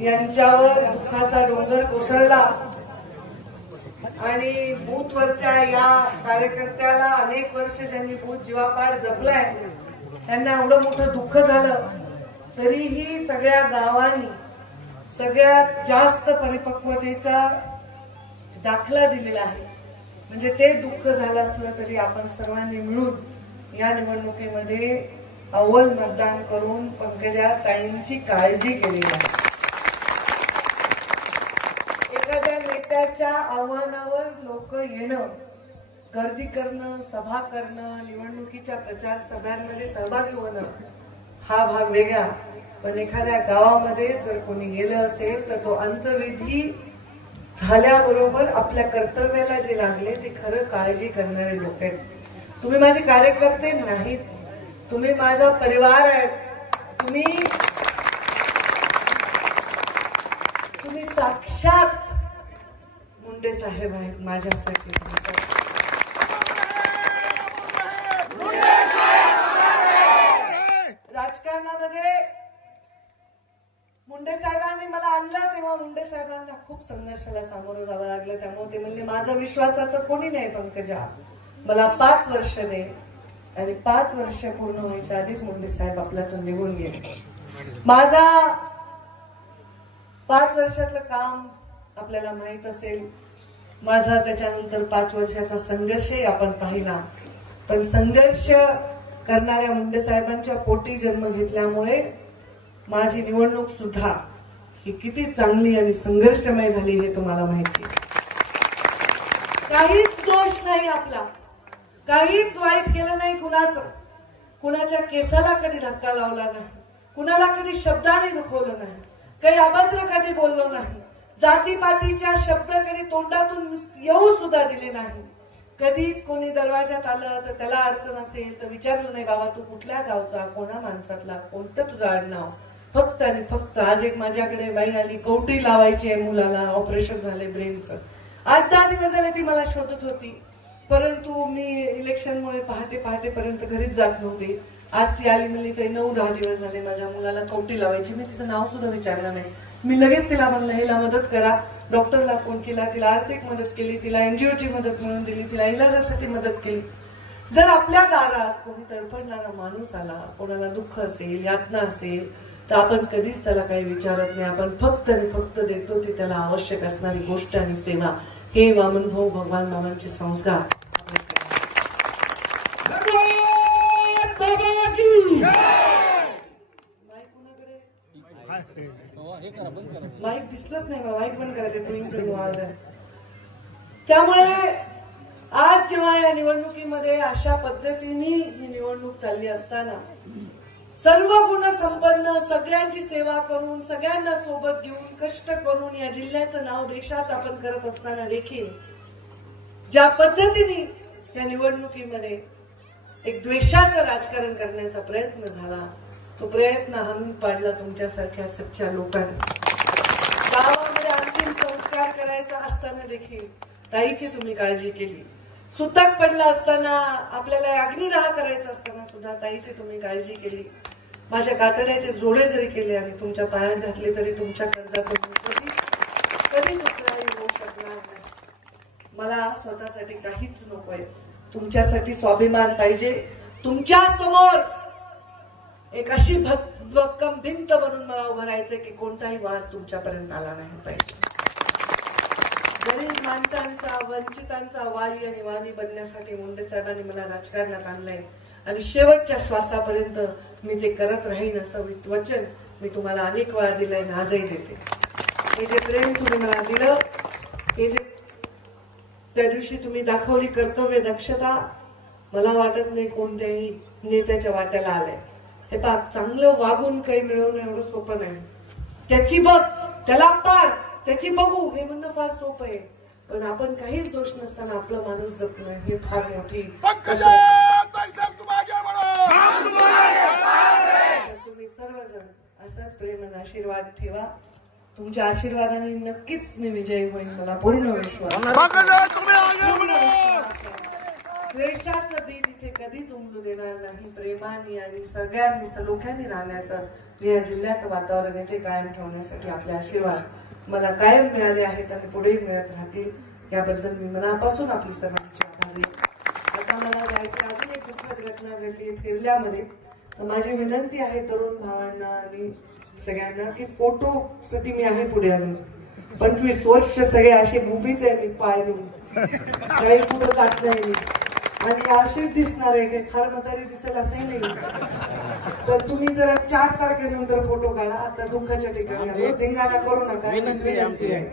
यांच्यावर दुःखाचा डोंगर कोसळला आणि बूथवरच्या या कार्यकर्त्याला अनेक वर्ष ज्यांनी बूथ जीवापाड जपलाय त्यांना एवढं मोठं दुःख झालं, तरीही सगळ्या गावांनी सगळ्यात जास्त परिपक्वतेचा दाखला दिलेला आहे. म्हणजे ते दुःख झालं असलं तरी आपण सर्वांनी मिळून या निवडणुकीमध्ये अव्वल मतदान करून पंकजा ताईंची काळजी केलेली आहे. एखाद्या नेत्याच्या आव्हानावर लोक येणं, गर्दी करणं, सभा करणं, निवडणुकीच्या प्रचार सभांमध्ये सहभागी होणं हा भाग वेगळा, पण एखाद्या गावामध्ये जर कोणी गेलं असेल तर तो अंतविधी झाल्याबरोबर आपल्या कर्तव्याला जे लागले ते खरं काळजी करणारे लोक आहेत. तुम्ही माझे कार्यकर्ते नाहीत, तुम्ही माझा परिवार आहेत. तुम्ही साक्षात मुंडे साहेब आहेत माझ्यासाठी. राजकारणामध्ये मुंडे साहेबांनी मला आणलं तेव्हा मुंडे साहेबांना खूप संघर्षाला सामोरं जावं लागलं. त्यामुळे ते म्हणले माझं विश्वासाचं कोणी नाही पंकजा, मला 5 वर्ष दे. आणि 5 वर्ष पूर्ण व्हायच्या आधीच मुंडे साहेब आपल्यातून निघून गेले. माझा 5 वर्षातलं काम आपल्याला माहित असेल. माझा त्याच्यानंतर 5 वर्षाचा संघर्षही आपण पाहिला. पण संघर्ष करणाऱ्या मुंडे साहेबांच्या पोटी जन्म घेतल्यामुळे माझी निवडणूक सुद्धा ही किती चांगली आणि संघर्षमय झाली हे तुम्हाला माहिती. काहीच दोष नाही आपला, काहीच वाईट केलं नाही कुणाचं. कुणाच्या केसाला कधी धक्का लावला नाही, कुणाला कधी शब्दाने दुखवलं नाही, काही अभद्र कधी बोललो नाही, जातीपातीच्या शब्द कधी तोंडातून येऊ सुद्धा दिले नाही. कधीच कोणी दरवाजात आलं तर त्याला अडचण असेल तर विचारलं नाही बाबा तू कुठल्या गावचा, कोणा माणसातला, कोणतं तुझं आडनाव. फक्त आणि फक्त आज एक माझ्याकडे बाई आली, कवटी लावायची आहे मुलाला, ऑपरेशन झाले ब्रेनचं. 8-10 दिवस झाले ती मला शोधत होती, परंतु मी इलेक्शनमुळे पहाटेपर्यंत घरीच जात नव्हते. आज ती आली, म्हणली तर 9-10 दिवस झाले माझ्या मुलाला कवटी लावायची. मी तिचं नाव सुद्धा विचारलं नाही. मी लगेच तिला म्हणलं हिला मदत करा. डॉक्टरला फोन केला, तिला आर्थिक मदत केली, तिला एनजीओची मदत मिळवून दिली, तिला इलाजासाठी मदत केली. जर आपल्या दारात कोणी तडफडणारा माणूस आला, कोणाला दुःख असेल, यातना असेल, तर आपण कधीच त्याला काही विचारत नाही. आपण फक्त आणि फक्त देतो ती त्याला आवश्यक असणारी गोष्ट आणि सेवा. हे वामन भाऊ भगवान बाबांचे संस्कार. माईक दिसलंच नाही, माईक बंद करायचं. त्यामुळे आज जेव्हा या निवडणुकीमध्ये अशा पद्धतीने ही निवडणूक चालली असताना सर्व गुण संपन्न, सगळ्यांची सेवा करून, सगळ्यांना सोबत घेऊन, कष्ट करून या जिल्ह्याचं नाव देशात आपण करत असताना देखील ज्या पद्धतीने या निवडणुकीमध्ये एक द्वेषाचं राजकारण करण्याचा प्रयत्न झाला, तो प्रयत्न हाणून पाडला तुमच्यासारख्या सच्च्या लोकांनी. गावामध्ये अंतिम संस्कार करायचा असताना देखील ताईची तुम्ही काळजी केली. सुतक पडला असताना, आपल्याला अग्निदाह करायचा असताना सुद्धा ताईची तुम्ही काळजी केली. माझ्या कातड्याचे जोडे जरी केले आणि तुमच्या पायात घातले तरी तुमच्या कर्जातून कधीच उतराई होऊ शकणार नाही. मला स्वतःसाठी काहीच नकोय, तुमच्यासाठी स्वाभिमान पाहिजे. तुमच्या समोर एक अशी भक्कम भिंत बनून मला उभं राहायचंय की कोणताही वाद तुमच्यापर्यंत आला नाही पाहिजे. गरीब माणसांचा, वंचितांचा वाली आणि वादी बनण्यासाठी मुंडे साहेबांनी मला राजकारणात आणलंय आणि शेवटच्या श्वासापर्यंत मी ते करत राहीन असं वचन मी तुम्हाला अनेक वेळा दिलंय आणि आजही देते. हे जे प्रेम तुम्ही मला दिलं, हे जे त्या दिवशी तुम्ही दाखवली कर्तव्य दक्षता, मला वाटत नाही कोणत्याही नेत्याच्या वाट्याला आलंय. हे पाक चांगलं वागून काही मिळवणं एवढं सोपं नाही. त्याची बघ, त्याला पार, त्याची बघू हे म्हणणं फार सोपं आहे. पण आपण काहीच दोष नसताना आपला माणूस जपणं हे फार मोठी. तुम्ही सर्वजण असाच प्रेम आणि आशीर्वाद ठेवा. तुमच्या आशीर्वादाने नक्कीच मी विजयी होईन, मला पूर्ण विश्वास. द्वेषाचं बीज इथे कधीच उमलू देणार नाही. प्रेमाने आणि सगळ्यांनी सलोख्याने राहण्याचा या जिल्ह्याचं वातावरण येथे कायम ठेवण्यासाठी आपले आशीर्वाद मला कायम मिळाले आहेत आणि पुढेही मिळत राहतील, याबद्दल मी मनापासून आपली सर्वांची आभारी. आता मला जायची अजून एक दुःखद घटना घडली फिरल्यामध्ये. माझी विनंती आहे तरुण भावांना आणि सगळ्यांना की फोटोसाठी मी आहे पुढे. अजून 25 वर्ष सगळे असे मुभीच आहे, मी पाहिले काही कुठं जात नाही मी, आणि अशीच दिसणार आहे की फार म्हातारी दिसेल असंही नाही. तर तुम्ही जरा 4 तारखेनंतर फोटो काढा. आता दुःखाच्या ठिकाणी धिंगाणा करू नका, विनंती आहे.